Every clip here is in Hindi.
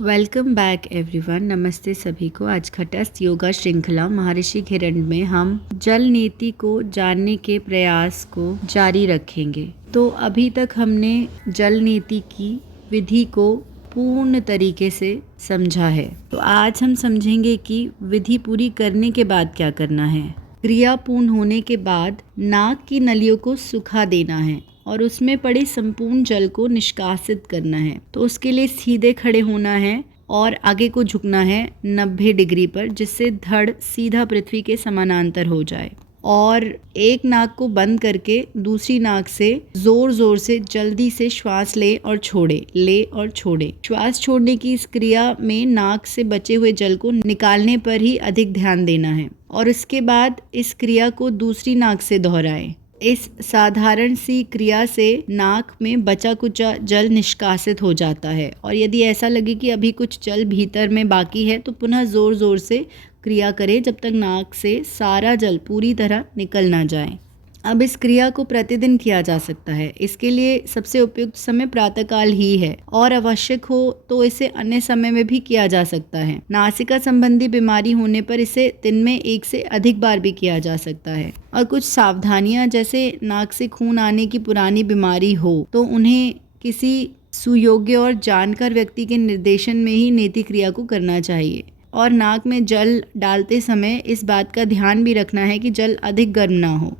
Welcome back everyone. नमस्ते सभी को। आज खटस्थ योगा श्रृंखला महर्षि हिरण्य में हम जल नीति को जानने के प्रयास को जारी रखेंगे। तो अभी तक हमने जल नीति की विधि को पूर्ण तरीके से समझा है। तो आज हम समझेंगे कि विधि पूरी करने के बाद क्या करना है। क्रिया पूर्ण होने के बाद नाक की नलियों को सुखा देना है और उसमें पड़े संपूर्ण जल को निष्कासित करना है। तो उसके लिए सीधे खड़े होना है और आगे को झुकना है 90 डिग्री पर, जिससे धड़ सीधा पृथ्वी के समानांतर हो जाए। और एक नाक को बंद करके दूसरी नाक से जोर जोर से जल्दी से श्वास ले और छोड़े। श्वास छोड़ने की इस क्रिया में नाक से बचे हुए जल को निकालने पर ही अधिक ध्यान देना है और इसके बाद इस क्रिया को दूसरी नाक से दोहराएं। इस साधारण सी क्रिया से नाक में बचा कुचा जल निष्कासित हो जाता है और यदि ऐसा लगे कि अभी कुछ जल भीतर में बाकी है तो पुनः ज़ोर ज़ोर से क्रिया करें जब तक नाक से सारा जल पूरी तरह निकल ना जाए। अब इस क्रिया को प्रतिदिन किया जा सकता है। इसके लिए सबसे उपयुक्त समय प्रातःकाल ही है और आवश्यक हो तो इसे अन्य समय में भी किया जा सकता है। नासिका संबंधी बीमारी होने पर इसे दिन में 1 से अधिक बार भी किया जा सकता है। और कुछ सावधानियां, जैसे नाक से खून आने की पुरानी बीमारी हो तो उन्हें किसी सुयोग्य और जानकार व्यक्ति के निर्देशन में ही नेति क्रिया को करना चाहिए। और नाक में जल डालते समय इस बात का ध्यान भी रखना है कि जल अधिक गर्म ना हो।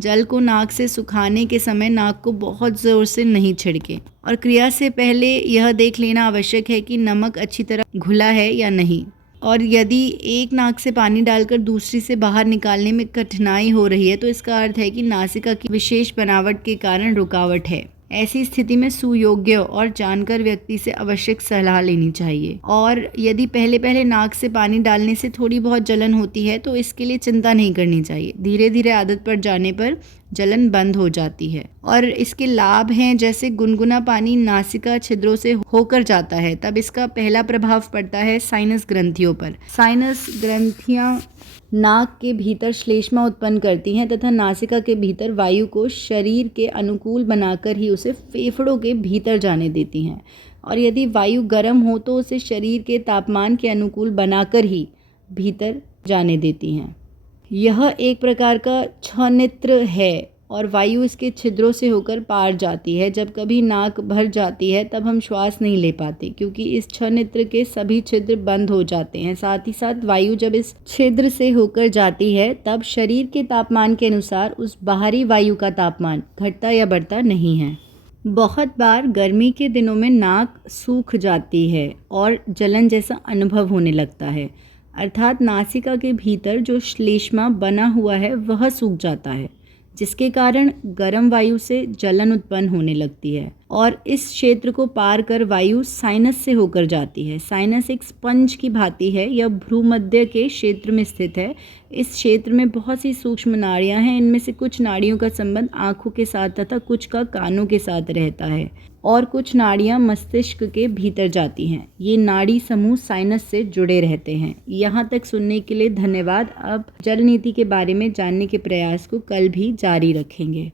जल को नाक से सुखाने के समय नाक को बहुत ज़ोर से नहीं छिड़कें और क्रिया से पहले यह देख लेना आवश्यक है कि नमक अच्छी तरह घुला है या नहीं। और यदि एक नाक से पानी डालकर दूसरी से बाहर निकालने में कठिनाई हो रही है तो इसका अर्थ है कि नासिका की विशेष बनावट के कारण रुकावट है। ऐसी स्थिति में सुयोग्य और जानकार व्यक्ति से आवश्यक सलाह लेनी चाहिए। और यदि पहले नाक से पानी डालने से थोड़ी बहुत जलन होती है तो इसके लिए चिंता नहीं करनी चाहिए। धीरे धीरे आदत पड़ जाने पर जलन बंद हो जाती है और इसके लाभ हैं, जैसे गुनगुना पानी नासिका छिद्रों से होकर जाता है तब इसका पहला प्रभाव पड़ता है साइनस ग्रंथियों पर। साइनस ग्रंथियां नाक के भीतर श्लेष्मा उत्पन्न करती हैं तथा नासिका के भीतर वायु को शरीर के अनुकूल बनाकर ही उसे फेफड़ों के भीतर जाने देती हैं। और यदि वायु गर्म हो तो उसे शरीर के तापमान के अनुकूल बनाकर ही भीतर जाने देती हैं। यह एक प्रकार का छनित्र है और वायु इसके छिद्रों से होकर पार जाती है। जब कभी नाक भर जाती है तब हम श्वास नहीं ले पाते क्योंकि इस छनित्र के सभी छिद्र बंद हो जाते हैं। साथ ही साथ वायु जब इस छिद्र से होकर जाती है तब शरीर के तापमान के अनुसार उस बाहरी वायु का तापमान घटता या बढ़ता नहीं है। बहुत बार गर्मी के दिनों में नाक सूख जाती है और जलन जैसा अनुभव होने लगता है, अर्थात नासिका के भीतर जो श्लेष्मा बना हुआ है वह सूख जाता है, जिसके कारण गर्म वायु से जलन उत्पन्न होने लगती है और इस क्षेत्र को पार कर वायु साइनस से होकर जाती है। साइनस एक स्पंज की भांति है। यह भ्रूमध्य के क्षेत्र में स्थित है। इस क्षेत्र में बहुत सी सूक्ष्म नाड़ियां हैं। इनमें से कुछ नाड़ियों का संबंध आँखों के साथ तथा कुछ का कानों के साथ रहता है और कुछ नाड़ियां मस्तिष्क के भीतर जाती हैं। ये नाड़ी समूह साइनस से जुड़े रहते हैं। यहाँ तक सुनने के लिए धन्यवाद। अब जल नीति के बारे में जानने के प्रयास को कल भी जारी रखेंगे।